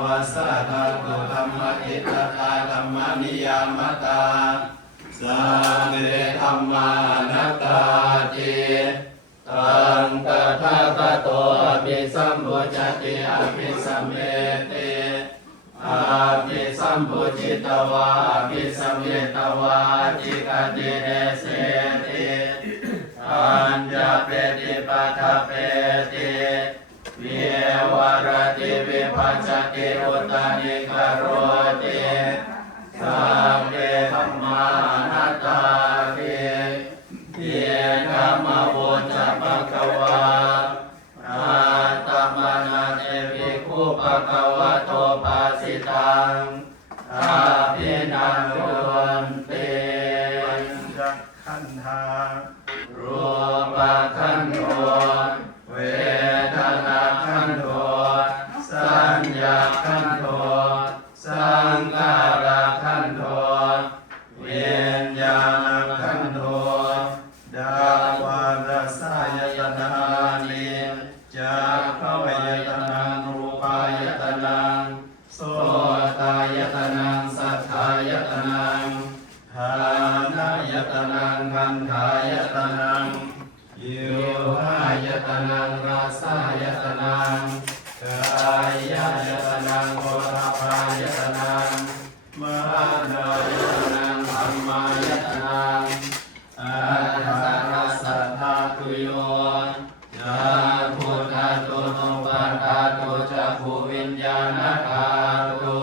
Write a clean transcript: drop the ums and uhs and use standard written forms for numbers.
วาสาธาตุธรรมอิตตาธรรมนิยามตาสังเฆธรรมานัตตาติตังตถาคตโตอภิสัมพุจติอภิสัมเมติอภิสัมพุจิตวาอภิสัมเมตวาจิกติเรเสติอัญญเปติปัฏฐเปติวิวารติวิภัชติอุตตานิกโรติสัพเพธัมมานัตตาติเยนะมะโวจะภะคะวาอะตมนะเตภิกขุภะคะวะโตภาสิตังอาภินันตุนติปัญจขันธารูปขันโธเวทนาขันโธสัญญาขันโธสังขารขันโธวิญญาณขันโธดาวารัสายตนานิจักขวายตนังรูปายตนังโสตายตนังสัทธายตนังธานายตนังคันธายตนังยิวหายตนังรสายตนังกายตนังโภฏฐายตนังมโนยตนังธัมมายตนังอาหารสัทธาตุโยจักขุธาตุนุปัฏฐาตุจักขุวิญญาณธาตุ